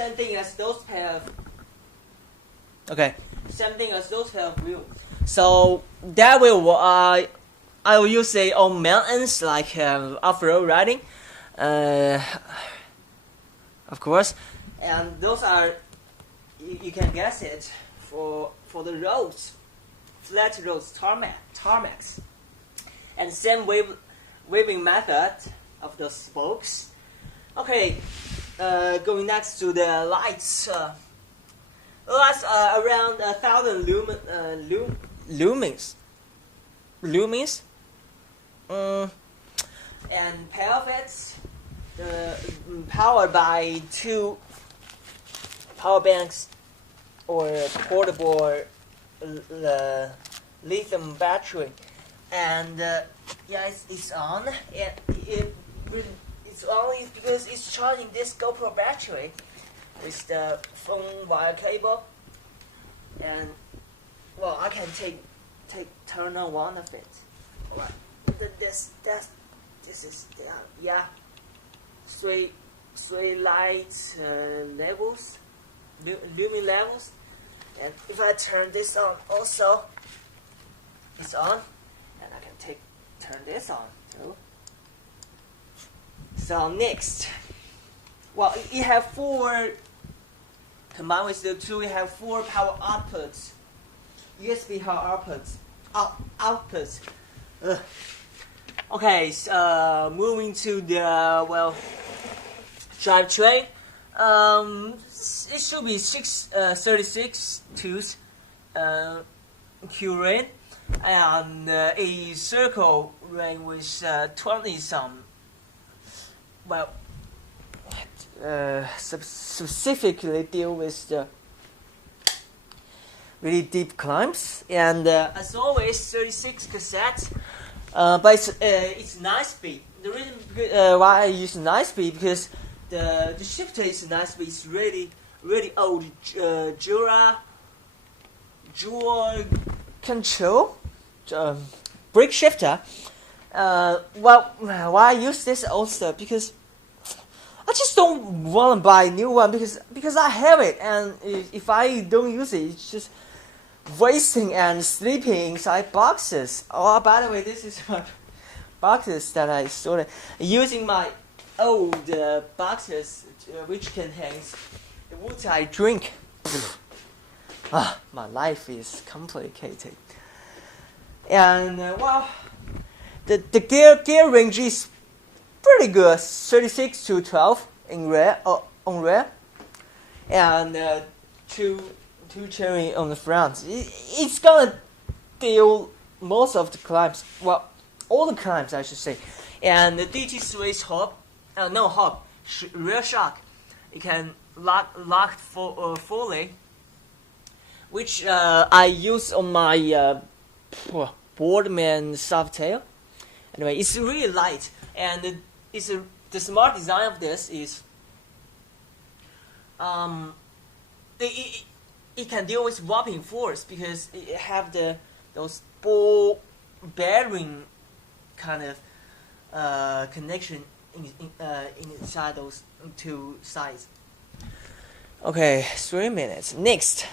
same thing as those pair of. Okay, same thing as those pair of wheels. So that will I will use it on mountains like off-road riding, of course, and those are you can guess it for the roads, flat roads, tarmacs, and same waving method of the spokes. Okay, going next to the lights. Lights are around 1,000 lumens. And pair of it, powered by 2 power banks or portable lithium battery, and yeah, it's on. It's only because it's charging this GoPro battery with the phone wire cable, and well, I can turn on one of it. Alright, this is yeah, three light levels, lumen levels, and if I turn this on, also it's on, and I can turn this on too. So next, well, it have 4. Combined with the 2, we have 4 power outputs, USB power outputs. Okay, moving to the drivetrain. It should be 36 tooth Q ring, and a circle ring with 20 some. Well, specifically deal with the really deep climbs, and as always 36 cassettes, but it's 9-speed. The reason why I use 9-speed because the shifter is 9-speed. It's really old dual control brake shifter. Well, why I use this old stuff? Because I just don't want to buy a new one because I have it, and if I don't use it, it's just wasting and sleeping inside boxes. Oh, by the way, this is my boxes that I stored using my old boxes, which contains the water I drink. My life is complicated, and well, the gear range is pretty good, 36 to 12 in rear, on rear, and two cherry on the front. It's gonna deal most of the climbs, well, all the climbs I should say. And the DT switch rear shock, it can lock fully, which I use on my Boardman Softail. Anyway, it's really light, and the smart design of this is it can deal with warping force because it have those ball bearing kind of connection inside those 2 sides. Okay, 3 minutes. Next,